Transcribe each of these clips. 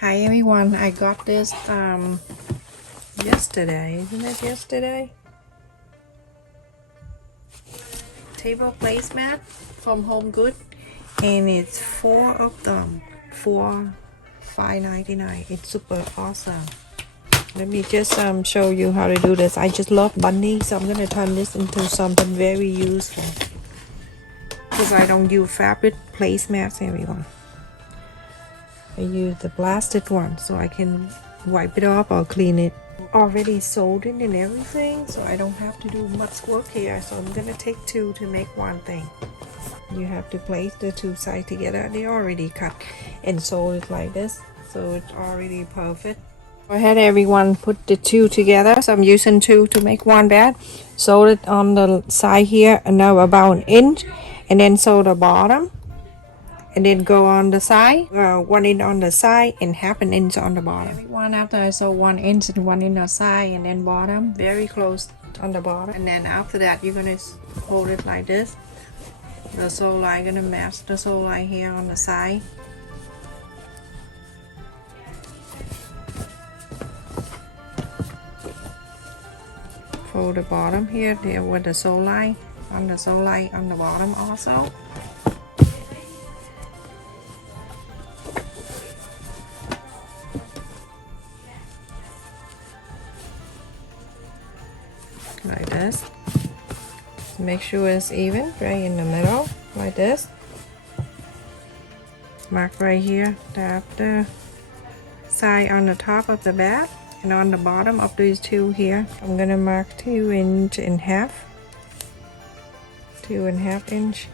Hi everyone, I got this yesterday, isn't it yesterday? Table placemat from Home Good, and it's 4 of them for $5.99. It's super awesome. Let me just show you how to do this. I just love bunny, so I'm gonna turn this into something very useful because I don't use fabric placemats, everyone. I use the plastic one so I can wipe it off or clean it. Already soldering and everything, so I don't have to do much work here. So I'm gonna take two to make one thing. You have to place the two sides together. They already cut and sold it like this, so it's already perfect. Go ahead everyone, put the two together. So I'm using two to make one bed. Sold it on the side here, and now about an inch, and then sew the bottom. And then go on the side, 1 inch on the side and half an inch on the bottom. Everyone, after I sew 1 inch and 1 inch on the side and then bottom, very close on the bottom. And then after that, you're gonna hold it like this. The sew line gonna match the sew line here on the side. Fold the bottom here, there with the sew line on the bottom also. Like this. Make sure it's even right in the middle, like this. Mark right here, tap the side on the top of the bed, and on the bottom of these two here, I'm gonna mark 2 inch and half, 2.5 inch.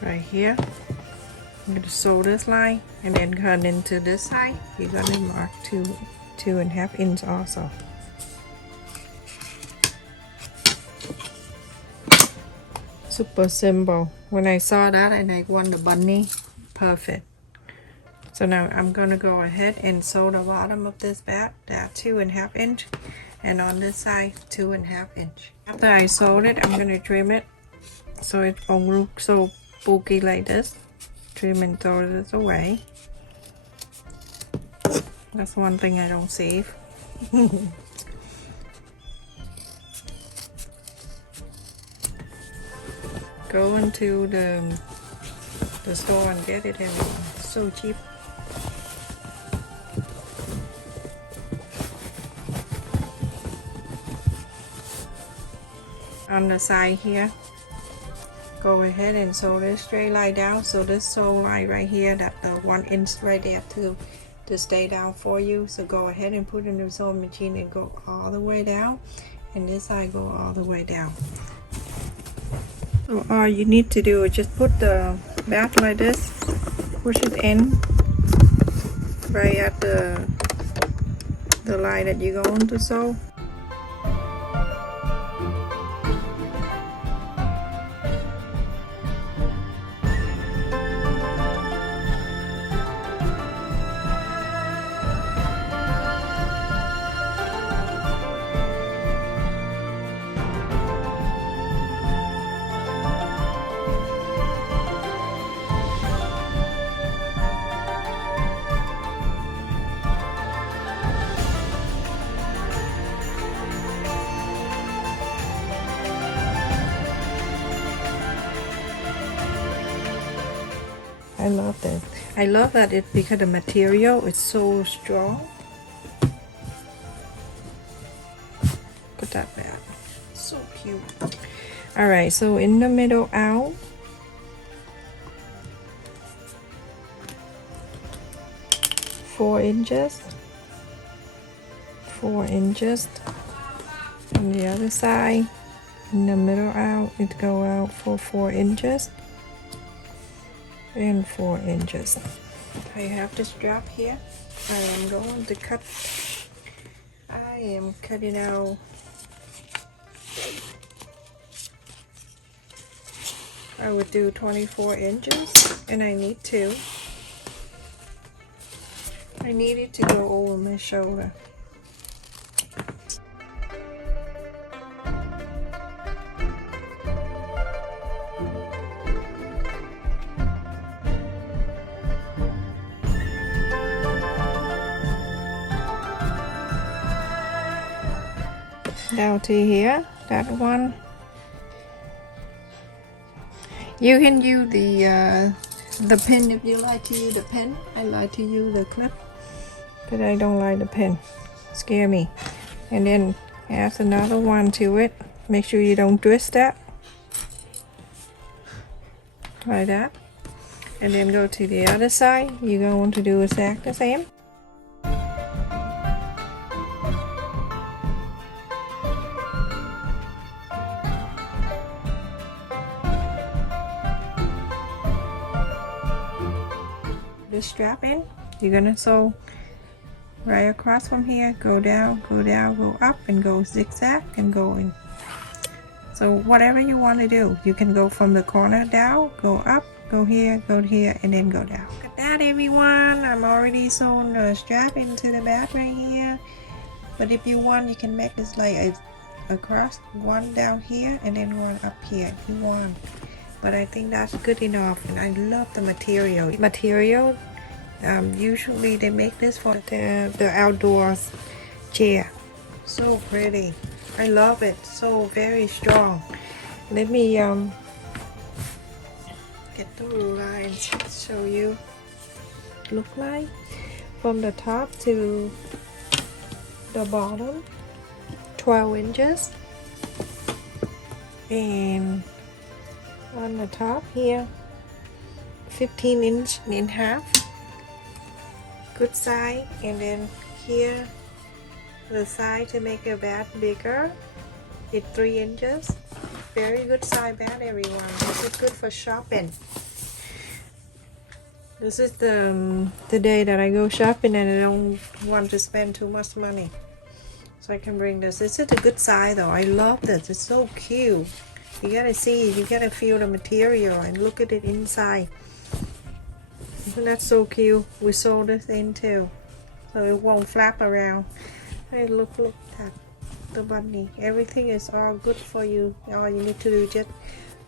Right here. I'm going to sew this line and then cut into this side. You're going to mark 2.5 inch also. Super simple. When I saw that and I want the bunny, perfect. So now I'm going to go ahead and sew the bottom of this bed, that 2.5 inch, and on this side 2.5 inch. After I sewed it, I'm going to trim it so it won't look so bulky like this. Trim and throw this away. That's one thing I don't save. Go into the store and get it, and it's so cheap. On the side here, go ahead and sew this straight line down. So this sew line right here, that the 1 inch right there to stay down for you. So go ahead and put it in the sewing machine and go all the way down, and this side go all the way down. So all you need to do is just put the back like this, push it in right at the line that you're going to sew. I love this. I love that it because the material is so strong. Put that back. So cute. Alright, so in the middle out, four inches. On the other side, in the middle out, it go out for 4 inches. And 4 inches. I have this strap here. I am going to cut. I am cutting out. I would do 24 inches, and I need two. I need it to go over my shoulder. down to here, that one. You can use the pin if you like to use the pin. I like to use the clip, but I don't like the pin. Scare me. And then add another one to it. Make sure you don't twist that. Like that. And then go to the other side. You're going to do exactly the same. The strap in, you're gonna sew right across from here, go down, go up, and go zigzag and go in. So whatever you want to do, you can go from the corner down, go up, go here, and then go down. Look at that, everyone. I'm already sewn the strap into the back right here. But if you want, you can make this like across, one down here and then one up here if you want. But I think that's good enough, and I love the material. Usually they make this for the outdoors chair. So pretty. I love it. So very strong. Let me get the lines to show you. Look like from the top to the bottom, 12 inches, and on the top here 15 inch and a half, good size. And then here the size to make a bat bigger, it's 3 inches. Very good size bat, everyone. This is good for shopping. This is the day that I go shopping and I don't want to spend too much money, so I can bring this. This is a good size though. I love this. It's so cute. You gotta see, you gotta feel the material and look at it inside. Isn't that so cute? We sew this in too, so it won't flap around. Hey, look at the bunny. Everything is all good for you. All you need to do is just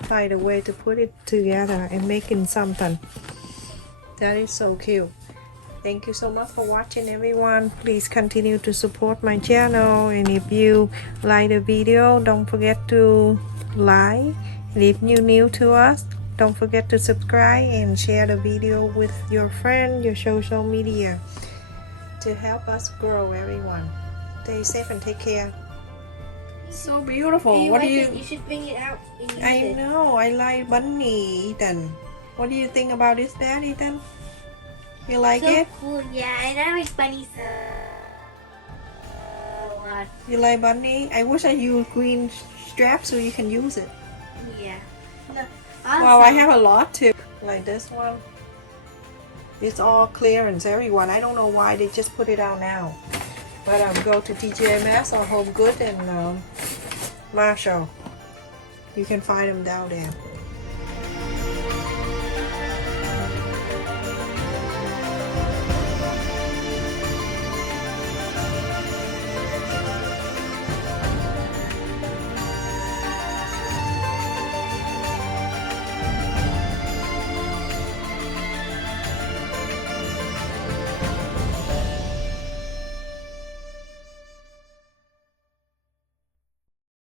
find a way to put it together and making something. That is so cute. Thank you so much for watching, everyone. Please continue to support my channel, and if you like the video, don't forget to like. And if you're new to us, don't forget to subscribe and share the video with your friend, your social media, to help us grow, everyone. Stay safe and take care. So beautiful. What do you? You should bring it out. I know. I like bunny, Ethan. What do you think about this bed, Ethan? You like so it? Cool. Yeah, and I like bunnies a lot. You like bunny? I wish I used green strap so you can use it. Yeah. Wow, I have a lot too. Like this one. It's all clearance, everyone. I don't know why they just put it out now. But go to TJ Maxx or Home Good and Marshall. You can find them down there.